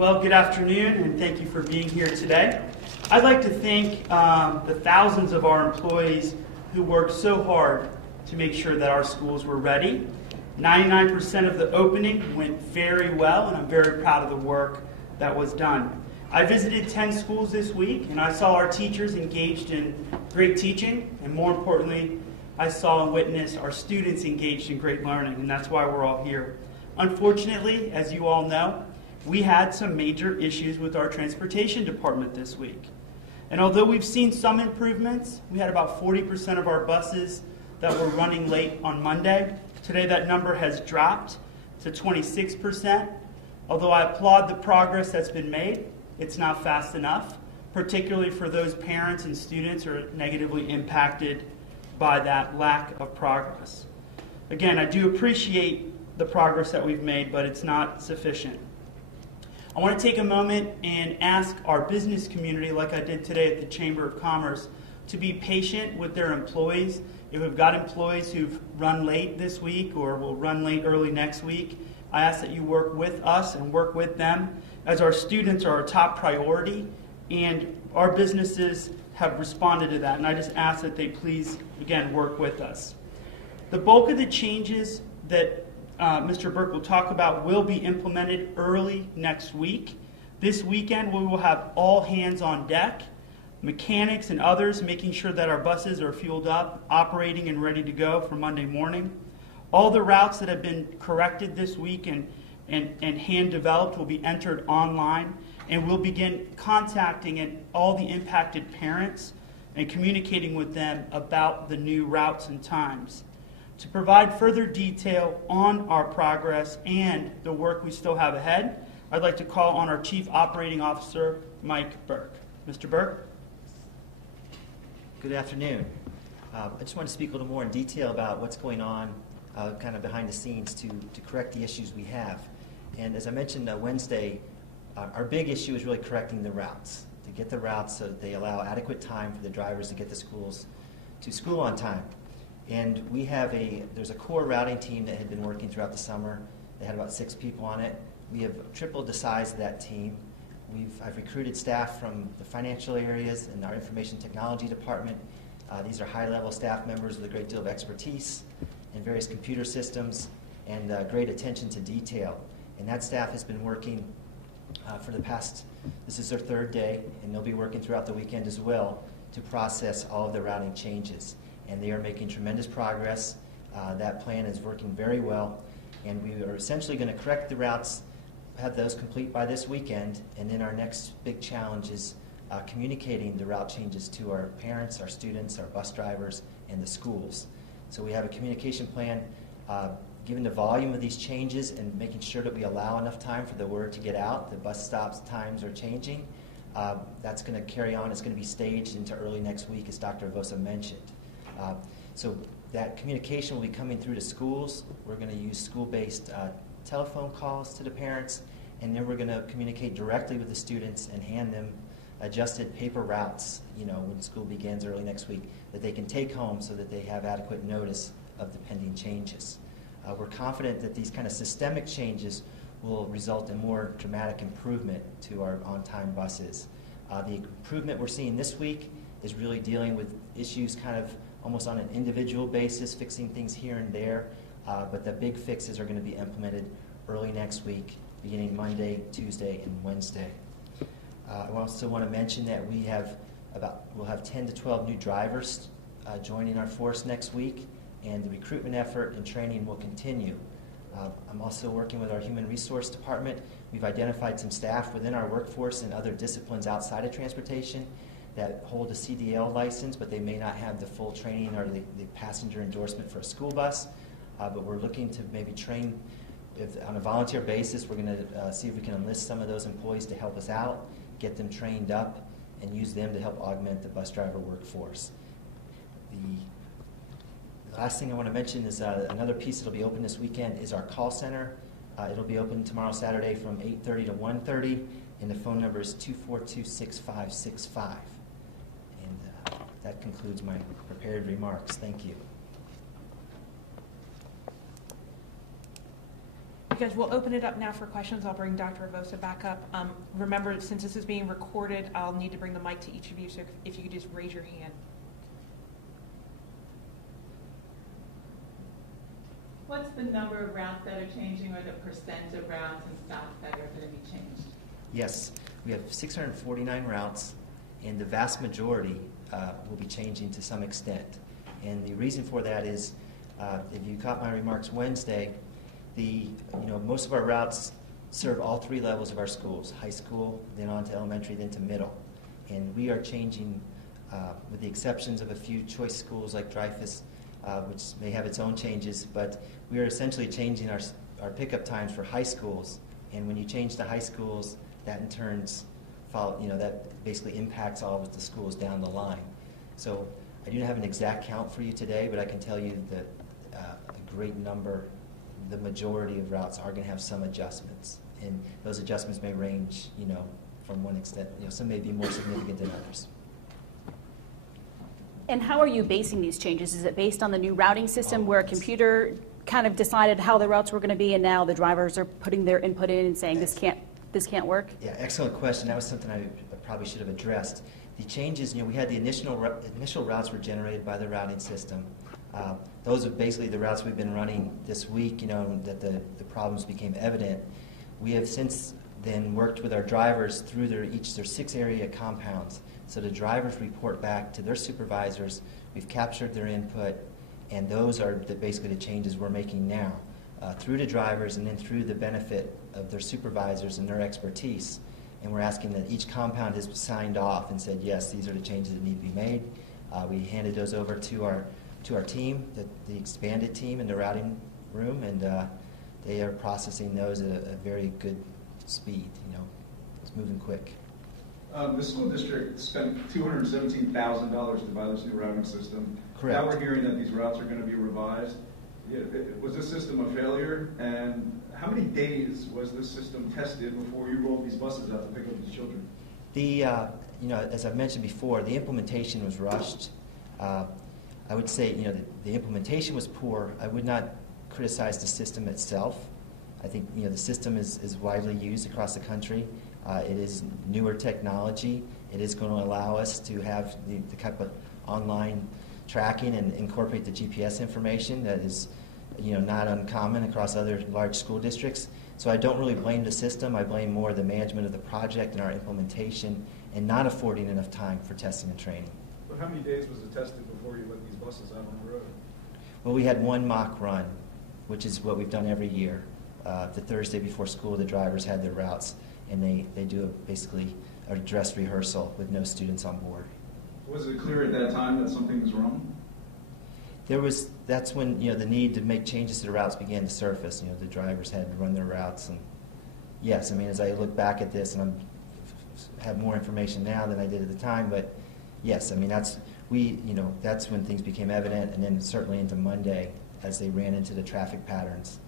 Well, good afternoon, and thank you for being here today. I'd like to thank the thousands of our employees who worked so hard to make sure that our schools were ready. 99% of the opening went very well, and I'm very proud of the work that was done. I visited 10 schools this week, and I saw our teachers engaged in great teaching, and more importantly, I saw and witnessed our students engaged in great learning, and that's why we're all here. Unfortunately, as you all know, we had some major issues with our transportation department this week. And although we've seen some improvements, we had about 40% of our buses that were running late on Monday. Today that number has dropped to 26%. Although I applaud the progress that's been made, it's not fast enough, particularly for those parents and students who are negatively impacted by that lack of progress. Again, I do appreciate the progress that we've made, but it's not sufficient. I want to take a moment and ask our business community, like I did today at the Chamber of Commerce, to be patient with their employees. If we've got employees who've run late this week or will run late early next week, I ask that you work with us and work with them, as our students are our top priority, and our businesses have responded to that, and I just ask that they please, again, work with us. The bulk of the changes that Mr. Burke will talk about will be implemented early next week. This weekend we will have all hands on deck, mechanics and others making sure that our buses are fueled up, operating and ready to go for Monday morning. All the routes that have been corrected this week and hand developed will be entered online, and we'll begin contacting all the impacted parents and communicating with them about the new routes and times. To provide further detail on our progress and the work we still have ahead, I'd like to call on our Chief Operating Officer, Mike Burke. Mr. Burke? Good afternoon. I just want to speak a little more in detail about what's going on kind of behind the scenes to correct the issues we have. And as I mentioned Wednesday, our big issue is really correcting the routes, to get the routes so that they allow adequate time for the drivers to get to school on time. And we have there's a core routing team that had been working throughout the summer. They had about 6 people on it. We have tripled the size of that team. I've recruited staff from the financial areas and our information technology department. These are high-level staff members with a great deal of expertise in various computer systems and great attention to detail. And that staff has been working for the past, this is their 3rd day, and they'll be working throughout the weekend as well to process all of the routing changes. And they are making tremendous progress. That plan is working very well, and we are essentially going to correct the routes, have those complete by this weekend, and then our next big challenge is communicating the route changes to our parents, our students, our bus drivers, and the schools. So we have a communication plan. Given the volume of these changes and making sure that we allow enough time for the word to get out, the bus stops times are changing. That's going to carry on. It's going to be staged into early next week, as Dr. Avossa mentioned. So that communication will be coming through to schools. We're going to use school-based telephone calls to the parents, and then we're going to communicate directly with the students and hand them adjusted paper routes, when school begins early next week, that they can take home so that they have adequate notice of the pending changes. We're confident that these kind of systemic changes will result in more dramatic improvement to our on-time buses. The improvement we're seeing this week is really dealing with issues kind of almost on an individual basis, fixing things here and there, but the big fixes are going to be implemented early next week, beginning Monday, Tuesday, and Wednesday. I also want to mention that we'll have 10 to 12 new drivers joining our force next week, and the recruitment effort and training will continue. I'm also working with our Human Resource Department. We've identified some staff within our workforce and other disciplines outside of transportation that hold a CDL license, but they may not have the full training or the passenger endorsement for a school bus. But we're looking to maybe train on a volunteer basis. We're going to see if we can enlist some of those employees to help us out, get them trained up, and use them to help augment the bus driver workforce. The last thing I want to mention is another piece that will be open this weekend is our call center. It'll be open tomorrow, Saturday, from 8:30 to 1:30, and the phone number is 242-6565. And that concludes my prepared remarks. Thank you. guys, we'll open it up now for questions. I'll bring Dr. Avossa back up. Remember, since this is being recorded, I'll need to bring the mic to each of you, so if you could just raise your hand. What's the number of routes that are changing, or the percent of routes and stops that are going to be changed? Yes, we have 649 routes, and the vast majority will be changing to some extent. And the reason for that is, if you caught my remarks Wednesday, most of our routes serve all three levels of our schools: high school, then on to elementary, then to middle. And we are changing, with the exceptions of a few choice schools like Dreyfus, which may have its own changes, but we are essentially changing our pickup times for high schools. And when you change to high schools, that in turn that basically impacts all of the schools down the line. So I do not have an exact count for you today, but I can tell you that a great number, the majority of routes are going to have some adjustments. And those adjustments may range, from one extent, some may be more significant than others. And how are you basing these changes? Is it based on the new routing system where a computer kind of decided how the routes were going to be, and now the drivers are putting their input in and saying this can't work? Yeah, excellent question. That was something I probably should have addressed. The changes, we had the initial routes were generated by the routing system. Those are basically the routes we've been running this week, that the problems became evident. We have since then worked with our drivers through their 6 area compounds. So the drivers report back to their supervisors. We've captured their input, and those are basically the changes we're making now through the drivers and then through the benefit of their supervisors and their expertise. And we're asking that each compound has signed off and said, yes, these are the changes that need to be made. We handed those over to our team, the expanded team in the routing room, and they are processing those at a very good speed. It's moving quick. The school district spent $217,000 to buy this new routing system. Correct. Now we're hearing that these routes are going to be revised. Was this system a failure? And how many days was this system tested before you rolled these buses out to pick up these children? As I've mentioned before, the implementation was rushed. I would say, the implementation was poor. I would not criticize the system itself. I think, the system is widely used across the country. It is newer technology. It is going to allow us to have the type of online tracking and incorporate the GPS information that is, not uncommon across other large school districts. So I don't really blame the system. I blame more the management of the project and our implementation and not affording enough time for testing and training. But how many days was it tested before you let these buses out on the road? Well, we had one mock run, which is what we've done every year. The Thursday before school, the drivers had their routes, and they do basically a dress rehearsal with no students on board. Was it clear at that time that something was wrong? That's when the need to make changes to the routes began to surface. The drivers had to run their routes, and yes, as I look back at this, and I have more information now than I did at the time, but yes, that's when things became evident, and then certainly into Monday as they ran into the traffic patterns,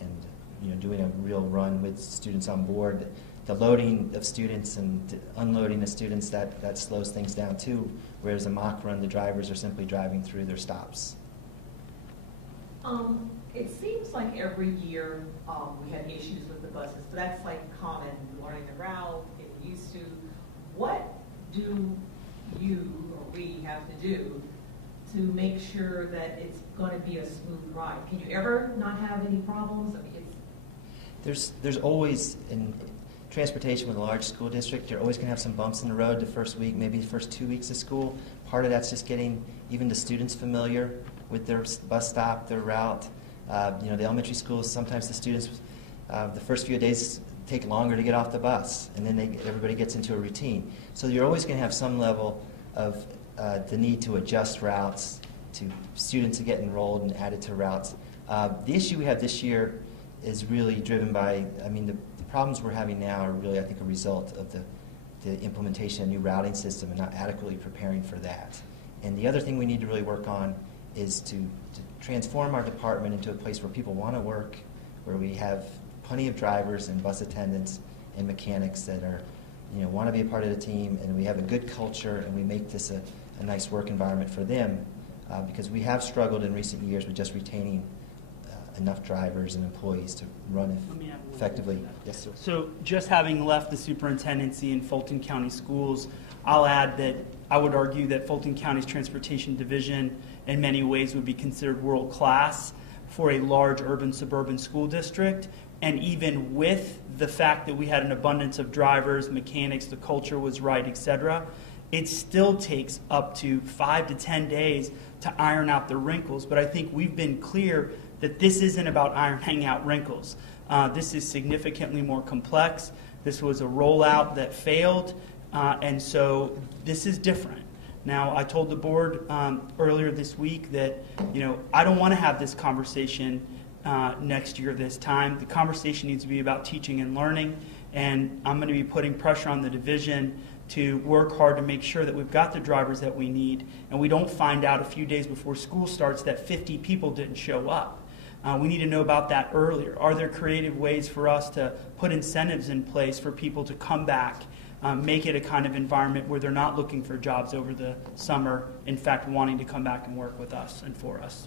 and doing a real run with students on board. The loading of students and unloading of students, that slows things down too, whereas a mock run, the drivers are simply driving through their stops. It seems like every year we have issues with the buses, but that's like common, learning the route, getting used to. What do you or we have to do to make sure that it's going to be a smooth ride? Can you ever not have any problems? There's always, in transportation with a large school district, you're always going to have some bumps in the road the first week, maybe the first 2 weeks of school. Part of that's just getting even the students familiar with their bus stop, their route. The elementary schools, sometimes the students, the first few days take longer to get off the bus, and then everybody gets into a routine. So you're always going to have some level of the need to adjust routes, to students to get enrolled and added to routes. The issue we have this year is really driven by, the problems we're having now are really, I think, a result of the implementation of a new routing system and not adequately preparing for that. And the other thing we need to really work on is to transform our department into a place where people want to work, where we have plenty of drivers and bus attendants and mechanics that are, want to be a part of the team, and we have a good culture, and we make this a nice work environment for them, because we have struggled in recent years with just retaining enough drivers and employees to run Let me add one effectively. thing to that. Yes, sir. So just having left the superintendency in Fulton County Schools, I'll add that I would argue that Fulton County's Transportation Division in many ways would be considered world class for a large urban suburban school district. And even with the fact that we had an abundance of drivers, mechanics, the culture was right, etc., it still takes up to 5 to 10 days to iron out the wrinkles. But I think we've been clear that this isn't about ironing out wrinkles. This is significantly more complex. This was a rollout that failed, and so this is different. Now, I told the board earlier this week that, I don't want to have this conversation next year this time. The conversation needs to be about teaching and learning, and I'm going to be putting pressure on the division to work hard to make sure that we've got the drivers that we need, and we don't find out a few days before school starts that 50 people didn't show up. We need to know about that earlier. Are there creative ways for us to put incentives in place for people to come back, make it a kind of environment where they're not looking for jobs over the summer, in fact, wanting to come back and work with us and for us?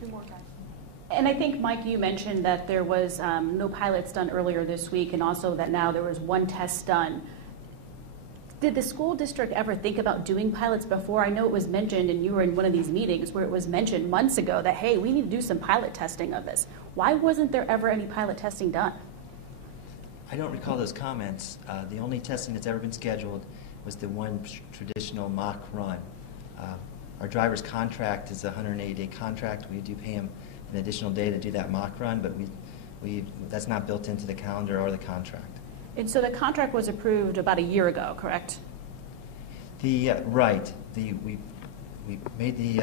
Two more guys. And I think, Mike, you mentioned that there was no pilots done earlier this week, and also that now there was one test done. Did the school district ever think about doing pilots before? I know it was mentioned, and you were in one of these meetings where it was mentioned months ago that, hey, we need to do some pilot testing of this. Why wasn't there ever any pilot testing done? I don't recall those comments. The only testing that's ever been scheduled was the one traditional mock run. Our driver's contract is a 180-day contract. We do pay him an additional day to do that mock run, but that's not built into the calendar or the contract. And so the contract was approved about a year ago, correct? Right. We made we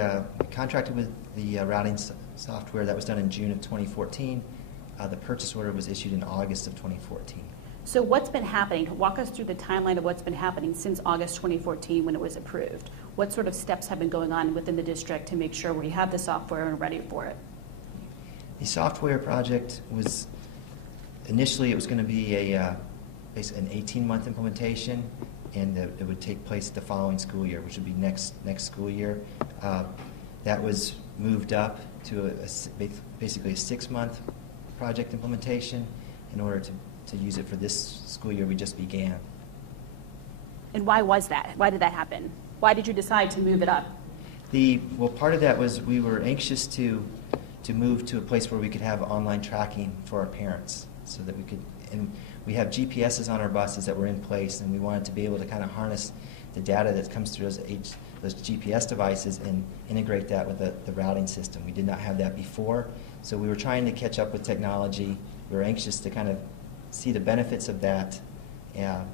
contracted with the routing software. That was done in June of 2014. The purchase order was issued in August of 2014. So what's been happening? Walk us through the timeline of what's been happening since August 2014 when it was approved. What sort of steps have been going on within the district to make sure we have the software and ready for it? The software project was initially it was going to be an 18-month implementation, and it would take place the following school year, which would be next school year. That was moved up to basically a 6-month project implementation in order to use it for this school year we just began. And why was that? Why did that happen? Why did you decide to move it up? Well, part of that was we were anxious to move to a place where we could have online tracking for our parents, so that we could, and we have GPSs on our buses that were in place, and we wanted to be able to kind of harness the data that comes through those GPS devices and integrate that with the routing system. We did not have that before, so we were trying to catch up with technology. We were anxious to kind of see the benefits of that. And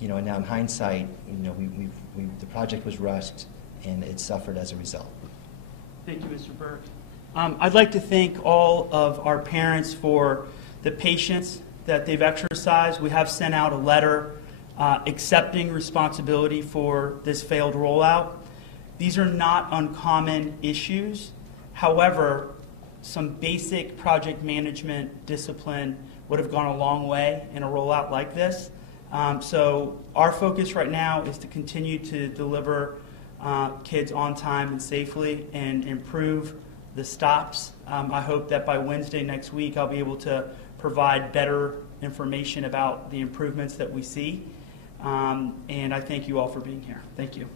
now in hindsight, the project was rushed, and it suffered as a result. Thank you, Mr. Burke. I'd like to thank all of our parents for the patience that they've exercised. We have sent out a letter accepting responsibility for this failed rollout. These are not uncommon issues. However, some basic project management discipline would have gone a long way in a rollout like this. So our focus right now is to continue to deliver kids on time and safely and improve the stops. I hope that by Wednesday next week I'll be able to provide better information about the improvements that we see. And I thank you all for being here. Thank you.